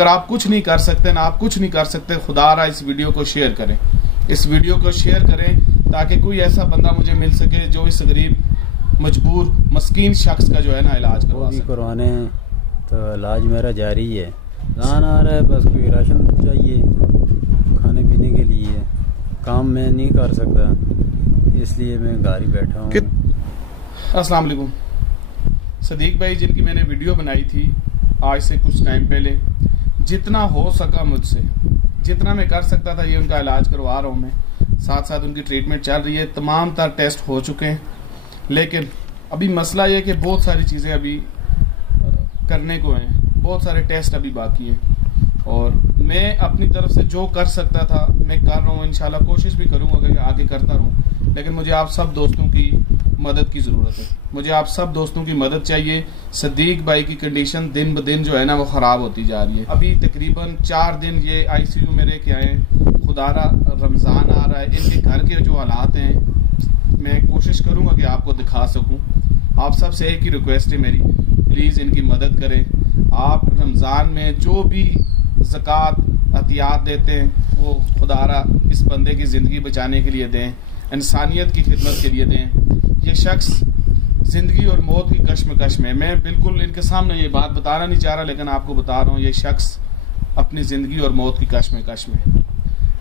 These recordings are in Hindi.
अगर आप कुछ नहीं कर सकते ना, आप कुछ नहीं कर सकते, खुदा रहा इस वीडियो को शेयर करें, इस वीडियो को शेयर करें ताकि कोई ऐसा बंदा मुझे मिल सके जो इस गरीब मजबूर मस्कीन शख्स का जो है ना इलाज करवाने। तो इलाज मेरा जारी है, रमज़ान आ रहा है, बस कोई राशन चाहिए खाने पीने के लिए, काम मैं नहीं कर सकता इसलिए मैं घर ही बैठा हूँ। अस्सलाम वालेकुम। सदीक भाई जिनकी मैंने वीडियो बनाई थी आज से कुछ टाइम पहले, जितना हो सका मुझसे, जितना मैं कर सकता था, ये उनका इलाज करवा रहा हूँ मैं, साथ साथ उनकी ट्रीटमेंट चल रही है, तमाम तर टेस्ट हो चुके हैं, लेकिन अभी मसला ये कि बहुत सारी चीज़ें अभी करने को हैं, बहुत सारे टेस्ट अभी बाकी हैं और मैं अपनी तरफ से जो कर सकता था मैं कर रहा हूँ। इंशाल्लाह कोशिश भी करूँगा कि आगे करता रहूँ, लेकिन मुझे आप सब दोस्तों की मदद की ज़रूरत है, मुझे आप सब दोस्तों की मदद चाहिए। सदीक भाई की कंडीशन दिन ब दिन जो है ना वो ख़राब होती जा रही है। अभी तकरीबन 4 दिन ये ICU में रह के आए हैं। खुदारा रमज़ान आ रहा है, इनके घर के जो हालात हैं मैं कोशिश करूँगा कि आपको दिखा सकूँ। आप सब से एक ही रिक्वेस्ट है मेरी, प्लीज़ इनकी मदद करें। आप रमज़ान में जो भी ज़कात अतियात देते हैं वो खुदारा इस बंदे की ज़िंदगी बचाने के लिए दें, इंसानियत की खिदमत के लिए दें। ये शख्स जिंदगी और मौत की कश्मकश में, मैं बिल्कुल इनके सामने ये बात बताना नहीं चाह रहा, लेकिन आपको बता रहा हूँ, ये शख्स अपनी जिंदगी और मौत की कश्मकश में।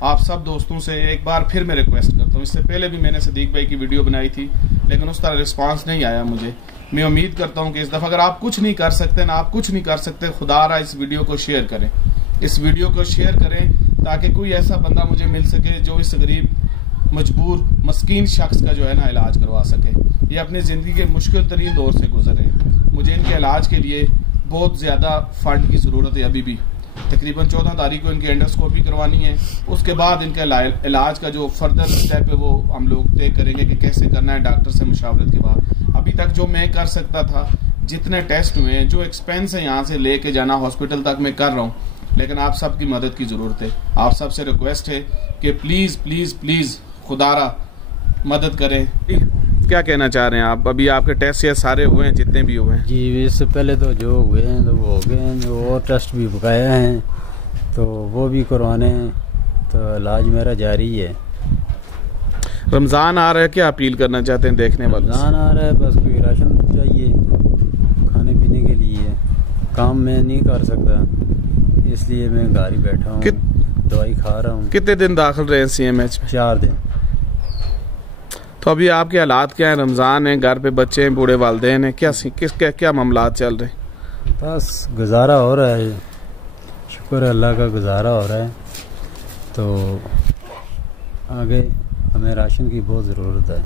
आप सब दोस्तों से एक बार फिर मैं रिक्वेस्ट करता हूँ, इससे पहले भी मैंने सदीक भाई की वीडियो बनाई थी लेकिन उस तरह रिस्पांस नहीं आया मुझे। मैं उम्मीद करता हूँ कि इस दफ़ा अगर आप कुछ नहीं कर सकते ना, आप कुछ नहीं कर सकते, खुदा रहा इस वीडियो को शेयर करें, इस वीडियो को शेयर करें ताकि कोई ऐसा बंदा मुझे मिल सके जो इस गरीब मजबूर मस्कीन शख्स का जो है ना इलाज करवा सके। ये अपनी ज़िंदगी के मुश्किल तरीन दौर से गुजरे हैं, मुझे इनके इलाज के लिए बहुत ज़्यादा फंड की ज़रूरत है। अभी भी तकरीबन 14 तारीख को इनकी एंडोस्कोपी करवानी है, उसके बाद इनका इलाज का जो फर्दर स्टेप है वो हम लोग तय करेंगे कि कैसे करना है डॉक्टर से मुशावरत के बाद। अभी तक जो मैं कर सकता था, जितने टेस्ट हुए हैं, जो एक्सपेंस है यहाँ से लेके जाना हॉस्पिटल तक, मैं कर रहा हूँ, लेकिन आप सबकी मदद की ज़रूरत है। आप सबसे रिक्वेस्ट है कि प्लीज़ प्लीज़ प्लीज़ खुदारा मदद करें। क्या कहना चाह रहे हैं आप? अभी आपके टेस्ट ये सारे हुए हैं जितने भी हुए हैं? जी, इससे पहले तो जो हुए हैं तो वो हो गए हैं, और टेस्ट भी बकाए हैं तो वो भी करवाने, तो इलाज मेरा जारी है। रमज़ान आ रहा है, क्या अपील करना चाहते हैं देखने वाले? रमज़ान आ रहा है, बस कोई राशन चाहिए खाने पीने के लिए, काम मैं नहीं कर सकता इसलिए मैं घर ही बैठा हूँ, दवाई खा रहा हूँ। कितने दिन दाखिल रहे CMH में? 4 दिन। तो अभी आपके हालात क्या है? रमज़ान है, घर पे बच्चे हैं, बूढ़े वालिदैन हैं, क्या मामलात चल रहे हैं? बस गुजारा हो रहा है, शुक्र है अल्लाह का, गुजारा हो रहा है। तो आगे हमें राशन की बहुत ज़रूरत है।